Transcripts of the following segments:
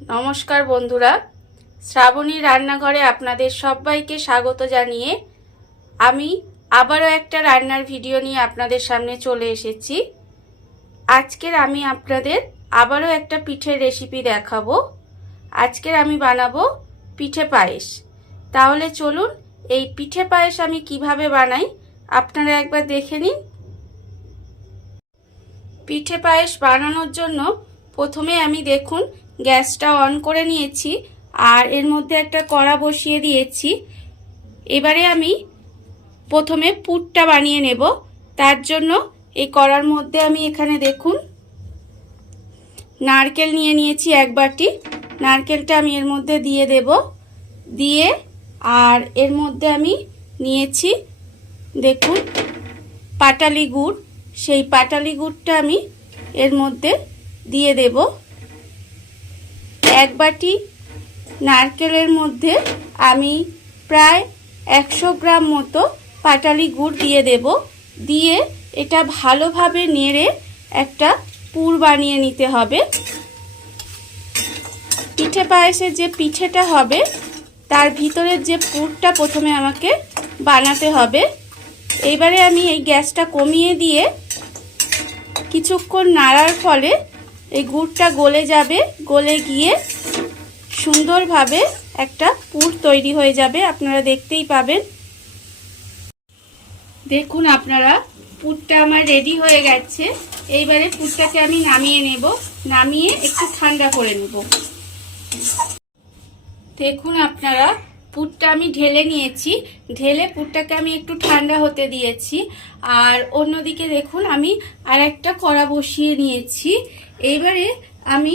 নমস্কার বন্ধুরা, শ্রাবণী রান্নাঘরে আপনাদের সবাইকে স্বাগত জানিয়ে আমি আবারও একটা রান্নার ভিডিও নিয়ে আপনাদের সামনে চলে এসেছি। আজকের আমি আপনাদের আবারও একটা পিঠের রেসিপি দেখাবো। আজকের আমি বানাবো পিঠে পায়েস। তাহলে চলুন এই পিঠে পায়েস আমি কিভাবে বানাই আপনারা একবার দেখে নিন। পিঠে পায়েস বানানোর জন্য প্রথমে আমি দেখুন গ্যাসটা অন করে নিয়েছি আর এর মধ্যে একটা কড়া বসিয়ে দিয়েছি। এবারে আমি প্রথমে পুরটা বানিয়ে নেব। তার জন্য এই কড়ার মধ্যে আমি এখানে দেখুন নারকেল নিয়ে নিয়েছি এক বাটি। নারকেলটা আমি এর মধ্যে দিয়ে দেব, দিয়ে আর এর মধ্যে আমি নিয়েছি দেখুন পাটালি গুড়। সেই পাটালি গুড়টা আমি এর মধ্যে দিয়ে দেব। এক বাটি নারকেলের মধ্যে আমি প্রায় 100 গ্রাম মতো পাটালি গুড় দিয়ে দেব। দিয়ে এটা ভালোভাবে নেড়ে একটা পুর বানিয়ে নিতে হবে। পিঠে পায়েসের যে পিঠেটা হবে তার ভিতরের যে পুরটা প্রথমে আমাকে বানাতে হবে। এইবারে আমি এই গ্যাসটা কমিয়ে দিয়ে কিছুক্ষণ নাড়ার ফলে এই গুড়টা গলে যাবে, গলে গিয়ে সুন্দরভাবে একটা পুর তৈরি হয়ে যাবে। আপনারা দেখতেই পাবেন। দেখুন আপনারা পুরটা আমার রেডি হয়ে গেছে। এইবারে পুরটাকে আমি নামিয়ে নেব, নামিয়ে একটু ঠান্ডা করে নেব। দেখুন আপনারা পুরটা আমি ঢেলে নিয়েছি, ঢেলে পুরটাকে আমি একটু ঠান্ডা হতে দিয়েছি। আর অন্যদিকে দেখুন আমি আর একটা কড়া বসিয়ে নিয়েছি। এইবারে আমি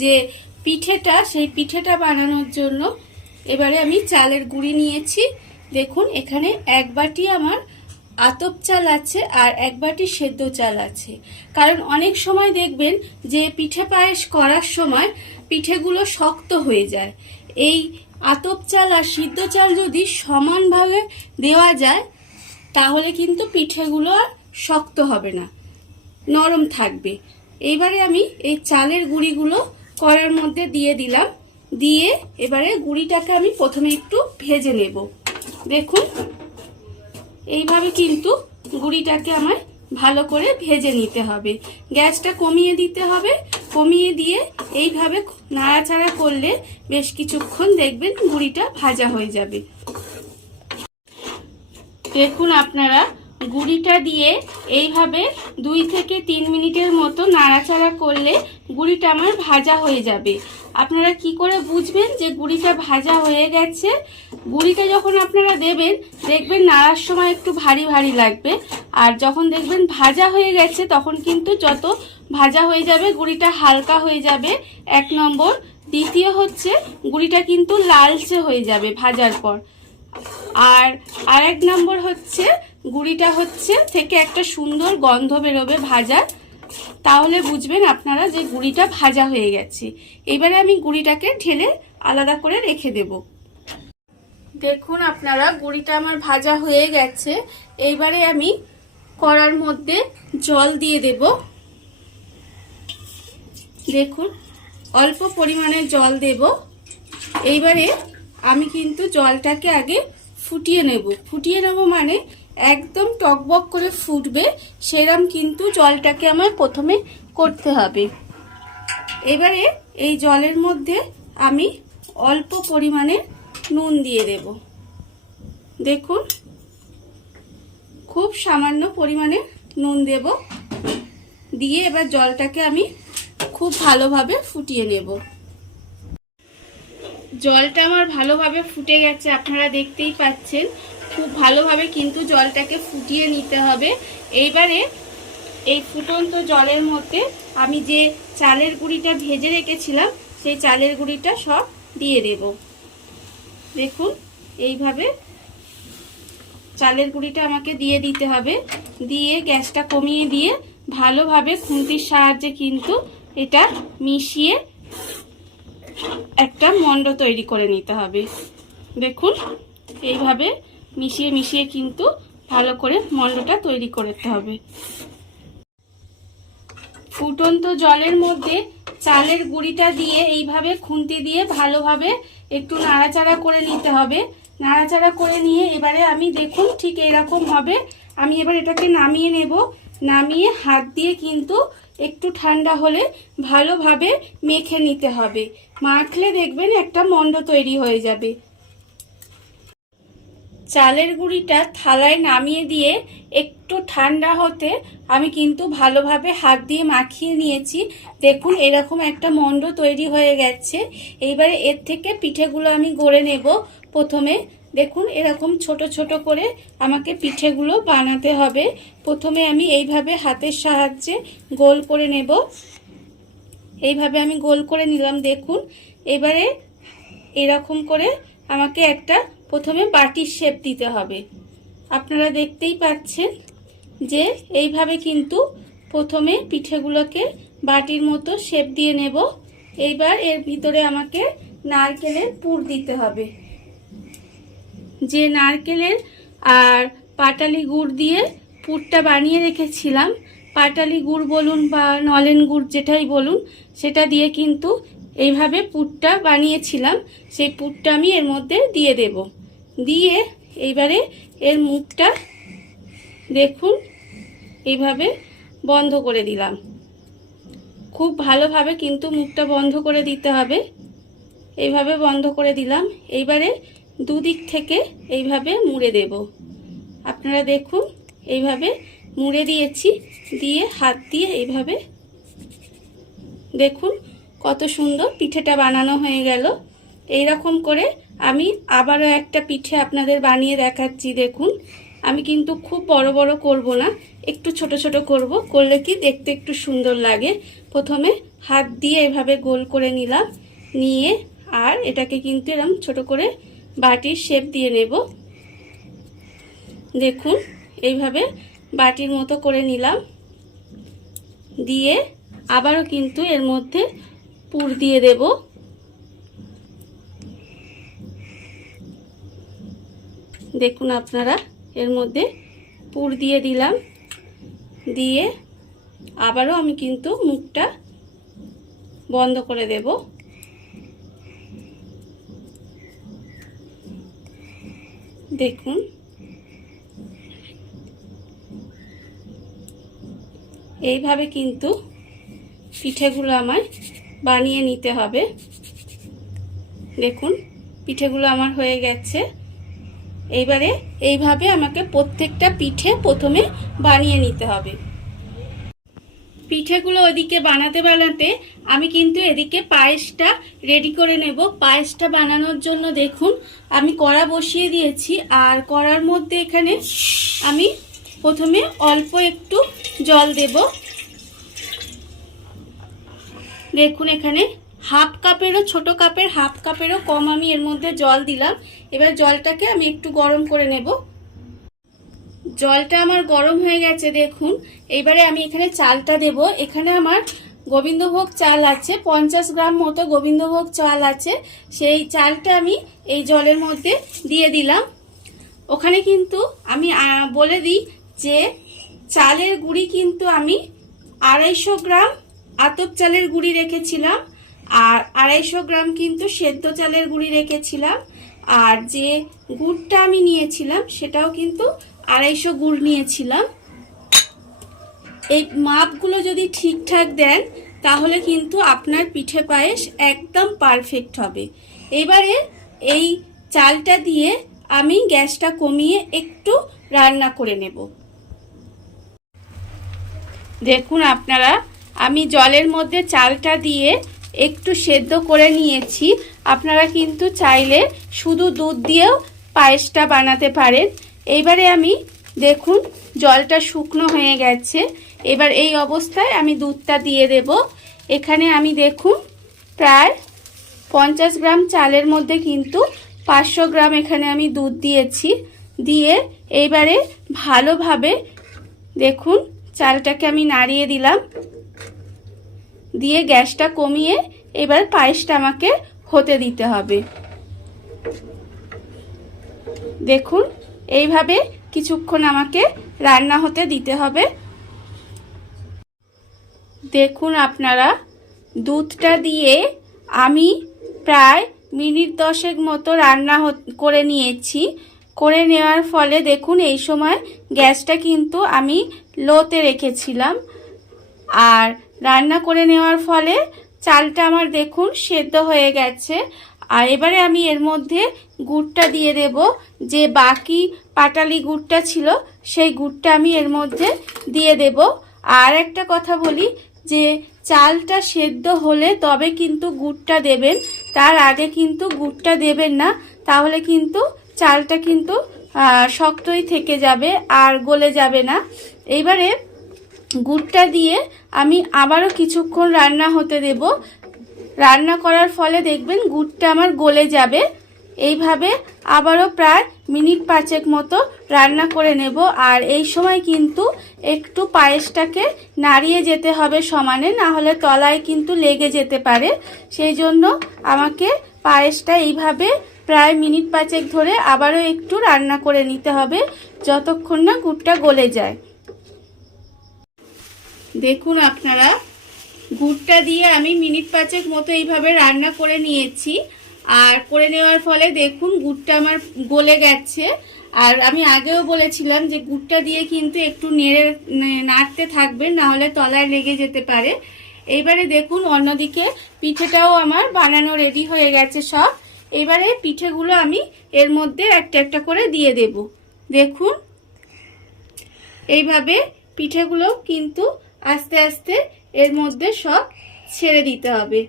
যে পিঠেটা সেই পিঠেটা বানানোর জন্য এবারে আমি চালের গুঁড়ি নিয়েছি। দেখুন এখানে এক বাটি আমার আতপ চাল আছে আর এক বাটি সেদ্ধ চাল আছে। কারণ অনেক সময় দেখবেন যে পিঠে পায়েস করার সময় পিঠেগুলো শক্ত হয়ে যায়। এই আতপ চাল আর সিদ্ধ চাল যদি সমানভাবে দেওয়া যায় তাহলে কিন্তু পিঠেগুলো আর শক্ত হবে না, নরম থাকবে। এইবারে আমি এই চালের গুঁড়িগুলো কড়ার মধ্যে দিয়ে দিলাম, দিয়ে এবারে গুঁড়িটাকে আমি প্রথমে একটু ভেজে নেব। দেখুন এইভাবে কিন্তু গুঁড়িটাকে আমার ভালো করে ভেজে নিতে হবে। গ্যাসটা কমিয়ে দিতে হবে, কমিয়ে দিয়ে এইভাবে নাড়াচাড়া করলে বেশ কিছুক্ষণ দেখবেন গুঁড়িটা ভাজা হয়ে যাবে। দেখুন আপনারা গুঁড়িটা দিয়ে এইভাবে 2 থেকে 3 মিনিটের মতো নাড়াচাড়া করলে গুঁড়িটা আমার ভাজা হয়ে যাবে। আপনারা কি করে বুঝবেন যে গুঁড়িটা ভাজা হয়ে গেছে? গুঁড়িটা যখন আপনারা দেবেন দেখবেন নাড়ার সময় একটু ভারী ভারী লাগবে, আর যখন দেখবেন ভাজা হয়ে গেছে তখন কিন্তু যত ভাজা হয়ে যাবে গুঁড়িটা হালকা হয়ে যাবে, 1 নম্বর। দ্বিতীয় হচ্ছে গুঁড়িটা কিন্তু লালচে হয়ে যাবে ভাজার পর। আর আরেক নম্বর হচ্ছে গুঁড়িটা হচ্ছে থেকে একটা সুন্দর গন্ধ বেরোবে ভাজার, তাহলে বুঝবেন আপনারা যে গুঁড়িটা ভাজা হয়ে গেছে। এবারে আমি গুঁড়িটাকে ঢেলে আলাদা করে রেখে দেব। দেখুন আপনারা গুঁড়িটা আমার ভাজা হয়ে গেছে। এইবারে আমি কড়ার মধ্যে জল দিয়ে দেব। দেখুন অল্প পরিমাণে জল দেব। এইবারে আমি কিন্তু জলটাকে আগে ফুটিয়ে নেব। ফুটিয়ে নেব মানে একদম টকবক করে ফুটবে সেরকম কিন্তু জলটাকে আমার প্রথমে করতে হবে। এবারে এই জলের মধ্যে আমি অল্প পরিমাণে নুন দিয়ে দেব। দেখুন খুব সামান্য পরিমাণে নুন দেব, দিয়ে এবার জলটাকে আমি খুব ভালোভাবে ফুটিয়ে নেব। জলটা আমার ভালোভাবে ফুটে গেছে, আপনারা দেখতেই পাচ্ছেন। খুব ভালোভাবে কিন্তু জলটাকে ফুটিয়ে নিতে হবে। এইবারে এই ফুটন্ত জলের মধ্যে আমি যে চালের গুঁড়িটা ভেজে রেখেছিলাম সেই চালের গুঁড়িটা সব দিয়ে দেব। দেখুন এইভাবে চালের গুঁড়িটা আমাকে দিয়ে দিতে হবে। দিয়ে গ্যাসটা কমিয়ে দিয়ে ভালোভাবে খুন্তির সাহায্যে কিন্তু এটা মিশিয়ে একটা মণ্ড তৈরি করে নিতে হবে। দেখুন এইভাবে মিশিয়ে মিশিয়ে কিন্তু ভালো করে মণ্ডটা তৈরি করতে হবে। ফুটন্ত জলের মধ্যে চালের গুঁড়িটা দিয়ে এইভাবে খুন্তি দিয়ে ভালোভাবে একটু নাড়াচাড়া করে নিতে হবে। নাড়াচাড়া করে নিয়ে এবারে আমি দেখুন ঠিক এরকম হবে। আমি এবার এটাকে নামিয়ে নেব। নামিয়ে হাত দিয়ে কিন্তু একটু ঠান্ডা হলে ভালোভাবে মেখে নিতে হবে। মাখলে দেখবেন একটা মণ্ড তৈরি হয়ে যাবে। চালের গুঁড়িটা থালায় নামিয়ে দিয়ে একটু ঠান্ডা হতে আমি কিন্তু ভালোভাবে হাত দিয়ে মাখিয়ে নিয়েছি। দেখুন এরকম একটা মণ্ড তৈরি হয়ে গেছে। এইবারে এর থেকে পিঠেগুলো আমি গড়ে নেব। প্রথমে দেখুন এরকম ছোট ছোট করে আমাকে পিঠেগুলো বানাতে হবে। প্রথমে আমি এইভাবে হাতের সাহায্যে গোল করে নেব। এইভাবে আমি গোল করে নিলাম। দেখুন এবারে এরকম করে আমাকে একটা প্রথমে বাটির শেপ দিতে হবে। আপনারা দেখতেই পাচ্ছেন যে এইভাবে কিন্তু প্রথমে পিঠেগুলোকে বাটির মতো শেপ দিয়ে নেব। এইবার এর ভিতরে আমাকে নারকেলের পুর দিতে হবে। যে নারকেলের আর পাটালি গুড় দিয়ে পুরটা বানিয়ে রেখেছিলাম, পাটালি গুড় বলুন বা নলেন গুড় যেটাই বলুন, সেটা দিয়ে কিন্তু এইভাবে পুরটা বানিয়েছিলাম। সেই পুরটা আমি এর মধ্যে দিয়ে দেব। দিয়ে এইবারে এর মুখটা দেখুন এইভাবে বন্ধ করে দিলাম। খুব ভালোভাবে কিন্তু মুখটা বন্ধ করে দিতে হবে। এইভাবে বন্ধ করে দিলাম। এইবারে দুদিক থেকে এইভাবে মুড়ে দেব। আপনারা দেখুন এইভাবে মুড়ে দিয়েছি। দিয়ে হাত দিয়ে এইভাবে দেখুন কত সুন্দর পিঠেটা বানানো হয়ে গেল। এইরকম করে আমি আবারও একটা পিঠে আপনাদের বানিয়ে দেখাচ্ছি। দেখুন আমি কিন্তু খুব বড় বড় করব না, একটু ছোট ছোট করব। করলে কি দেখতে একটু সুন্দর লাগে। প্রথমে হাত দিয়ে এভাবে গোল করে নিলাম। নিয়ে আর এটাকে কিন্তু এরকম ছোট করে বাটির শেপ দিয়ে নেব। দেখুন এইভাবে বাটির মতো করে নিলাম। দিয়ে আবারও কিন্তু এর মধ্যে পুর দিয়ে দেব। দেখুন আপনারা এর মধ্যে পুর দিয়ে দিলাম। দিয়ে আবারও আমি কিন্তু মুখটা বন্ধ করে দেব। দেখুন এইভাবে কিন্তু পিঠেগুলো আমায় বানিয়ে নিতে হবে। দেখুন পিঠেগুলো আমার হয়ে গেছে। এইবারে এইভাবে আমাকে প্রত্যেকটা পিঠে প্রথমে বানিয়ে নিতে হবে। পিঠেগুলো ওদিকে বানাতে বানাতে আমি কিন্তু এদিকে পায়েসটা রেডি করে নেব। পায়েসটা বানানোর জন্য দেখুন আমি কড়া বসিয়ে দিয়েছি। আর কড়ার মধ্যে এখানে আমি প্রথমে অল্প একটু জল দেব। দেখুন এখানে হাফ কাপেরও ছোট কাপের হাফ কাপেরও কম আমি এর মধ্যে জল দিলাম। এবার জলটাকে আমি একটু গরম করে নেব। জলটা আমার গরম হয়ে গেছে। দেখুন এবারে আমি এখানে চালটা দেব। এখানে আমার গোবিন্দভোগ চাল আছে, 50 গ্রাম মতো গোবিন্দভোগ চাল আছে। সেই চালটা আমি এই জলের মধ্যে দিয়ে দিলাম। ওখানে কিন্তু আমি বলে দিই যে চালের গুঁড়ি কিন্তু আমি 250 গ্রাম আতপ চালের গুঁড়ি রেখেছিলাম। আর 250 গ্রাম কিন্তু সেদ্ধ চালের গুঁড়ি রেখেছিলাম। আর যে গুড়টা আমি নিয়েছিলাম সেটাও কিন্তু 250 গুড় নিয়েছিলাম। এই মাপগুলো যদি ঠিকঠাক দেন তাহলে কিন্তু আপনার পিঠে পায়েস একদম পারফেক্ট হবে। এবারে এই চালটা দিয়ে আমি গ্যাসটা কমিয়ে একটু রান্না করে নেব। দেখুন আপনারা আমি জলের মধ্যে চালটা দিয়ে একটু সেদ্ধ করে নিয়েছি। আপনারা কিন্তু চাইলে শুধু দুধ দিয়েও পায়েসটা বানাতে পারেন। এইবারে আমি দেখুন জলটা শুকনো হয়ে গেছে। এবার এই অবস্থায় আমি দুধটা দিয়ে দেব। এখানে আমি দেখুন প্রায় 50 গ্রাম চালের মধ্যে কিন্তু 500 গ্রাম এখানে আমি দুধ দিয়েছি। দিয়ে এইবারে ভালোভাবে দেখুন চালটাকে আমি নাড়িয়ে দিলাম। দিয়ে গ্যাসটা কমিয়ে এবার পায়েসটা আমাকে হতে দিতে হবে। দেখুন এইভাবে কিছুক্ষণ আমাকে রান্না হতে দিতে হবে। দেখুন আপনারা দুধটা দিয়ে আমি প্রায় মিনিট 10 মতো রান্না করে নিয়েছি। করে নেওয়ার ফলে দেখুন এই সময় গ্যাসটা কিন্তু আমি লোতে রেখেছিলাম। আর রান্না করে নেওয়ার ফলে চালটা আমার দেখুন সেদ্ধ হয়ে গেছে। আর এবারে আমি এর মধ্যে গুড়টা দিয়ে দেব। যে বাকি পাটালি গুড়টা ছিল সেই গুড়টা আমি এর মধ্যে দিয়ে দেব। আর একটা কথা বলি যে চালটা সেদ্ধ হলে তবে কিন্তু গুড়টা দেবেন, তার আগে কিন্তু গুড়টা দেবেন না, তাহলে কিন্তু চালটা কিন্তু শক্তই থেকে যাবে আর গলে যাবে না। এইবারে গুড়টা দিয়ে আমি আবারও কিছুক্ষণ রান্না হতে দেব। রান্না করার ফলে দেখবেন গুড়টা আমার গলে যাবে। এইভাবে আবারও প্রায় মিনিট 5 মতো রান্না করে নেব। আর এই সময় কিন্তু একটু পায়েসটাকে নাড়িয়ে যেতে হবে সমানে, না হলে তলায় কিন্তু লেগে যেতে পারে। সেই জন্য আমাকে পায়েসটা এইভাবে প্রায় মিনিট 5 ধরে আবারও একটু রান্না করে নিতে হবে, যতক্ষণ না গুড়টা গলে যায়। দেখুন আপনারা, গুড়টা দিয়ে আমি মিনিট 5 মতো এইভাবে রান্না করে নিয়েছি। আর করে নেওয়ার ফলে দেখুন গুড়টা আমার গলে গেছে। আর আমি আগেও বলেছিলাম যে গুড়টা দিয়ে কিন্তু একটু নাড়তে থাকবেন, না হলে তলায় লেগে যেতে পারে। এইবারে দেখুন অন্যদিকে পিঠেটাও আমার বানানো রেডি হয়ে গেছে সব। এবারে পিঠেগুলো আমি এর মধ্যে একটা একটা করে দিয়ে দেব। দেখুন এইভাবে পিঠেগুলো কিন্তু আস্তে আস্তে এর মধ্যে সব ছেড়ে দিতে হবে।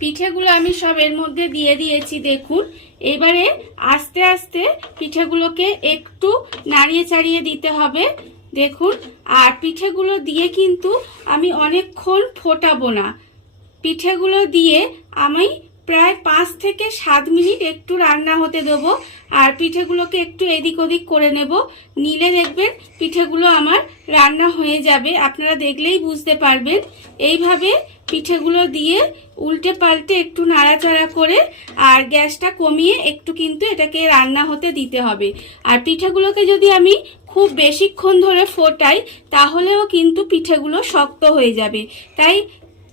পিঠেগুলো আমি সব এর মধ্যে দিয়ে দিয়েছি। দেখুন এবারে আস্তে আস্তে পিঠেগুলোকে একটু নাড়িয়ে চাড়িয়ে দিতে হবে। দেখুন, আর পিঠেগুলো দিয়ে কিন্তু আমি অনেকক্ষণ ফোটাবো না। পিঠেগুলো দিয়ে আমি প্রায় 5 থেকে 7 মিনিট একটু রান্না হতে দেবো। আর পিঠেগুলোকে একটু এদিক ওদিক করে নেব, নিলে দেখবেন পিঠেগুলো আমার রান্না হয়ে যাবে। আপনারা দেখলেই বুঝতে পারবেন। এইভাবে পিঠেগুলো দিয়ে উল্টে পাল্টে একটু নাড়াচাড়া করে আর গ্যাসটা কমিয়ে একটু কিন্তু এটাকে রান্না হতে দিতে হবে। আর পিঠেগুলোকে যদি আমি খুব বেশিক্ষণ ধরে ফোটাই তাহলেও কিন্তু পিঠেগুলো শক্ত হয়ে যাবে। তাই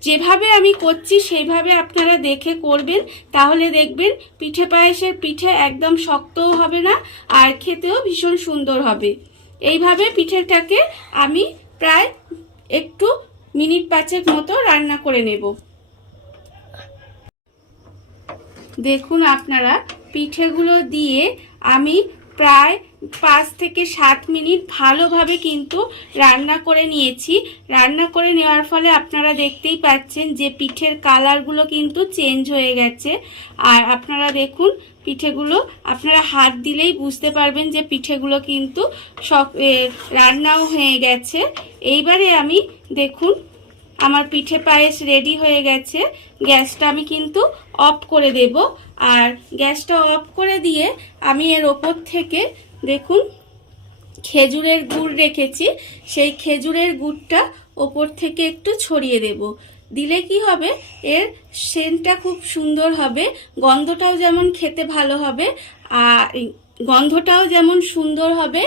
যেভাবে আমি করছি সেইভাবে আপনারা দেখে করবেন, তাহলে দেখবেন পিঠে পায়েসের পিঠে একদম শক্তও হবে না আর খেতেও ভীষণ সুন্দর হবে। এইভাবে পিঠেটাকে আমি প্রায় একটু মিনিট 5 মতো রান্না করে নেব। দেখুন আপনারা, পিঠেগুলো দিয়ে আমি প্রায় 5 থেকে 7 মিনিট ভালোভাবে কিন্তু রান্না করে নিয়েছি। রান্না করে নেওয়ার ফলে আপনারা দেখতেই পাচ্ছেন যে পিঠের কালারগুলো কিন্তু চেঞ্জ হয়ে গেছে। আর আপনারা দেখুন পিঠেগুলো আপনারা হাত দিলেই বুঝতে পারবেন যে পিঠেগুলো কিন্তু সব রান্নাও হয়ে গেছে। এইবারে আমি দেখুন আমার পিঠে পায়েস রেডি হয়ে গেছে। গ্যাসটা আমি কিন্তু অফ করে দেব। আর গ্যাসটা অফ করে দিয়ে আমি এর ওপর থেকে দেখুন খেজুরের গুড় রেখেছি, সেই খেজুরের গুড়টা ওপর থেকে একটু ছড়িয়ে দেব। দিলে কি হবে, এর সেন্টটা খুব সুন্দর হবে, গন্ধটাও যেমন খেতে ভালো হবে আর গন্ধটাও যেমন সুন্দর হবে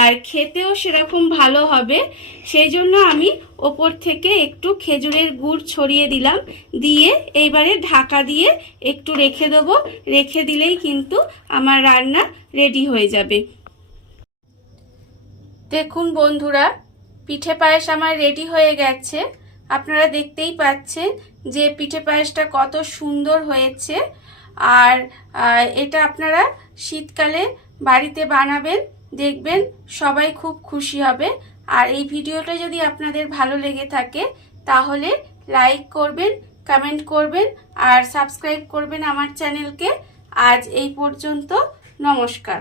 আর খেতেও সেরকম ভালো হবে। সেই জন্য আমি ওপর থেকে একটু খেজুরের গুড় ছড়িয়ে দিলাম। দিয়ে এইবারে ঢাকা দিয়ে একটু রেখে দেবো। রেখে দিলেই কিন্তু আমার রান্না রেডি হয়ে যাবে। দেখুন বন্ধুরা, পিঠে পায়েস আমার রেডি হয়ে গেছে। আপনারা দেখতেই পাচ্ছেন যে পিঠে পায়েসটা কত সুন্দর হয়েছে। আর এটা আপনারা শীতকালে বাড়িতে বানাবেন, দেখবেন সবাই খুব খুশি হবে। আর এই ভিডিওটা যদি আপনাদের ভালো লেগে থাকে তাহলে লাইক করবেন, কমেন্ট করবেন আর সাবস্ক্রাইব করবেন আমার চ্যানেলকে। আজ এই পর্যন্ত, নমস্কার।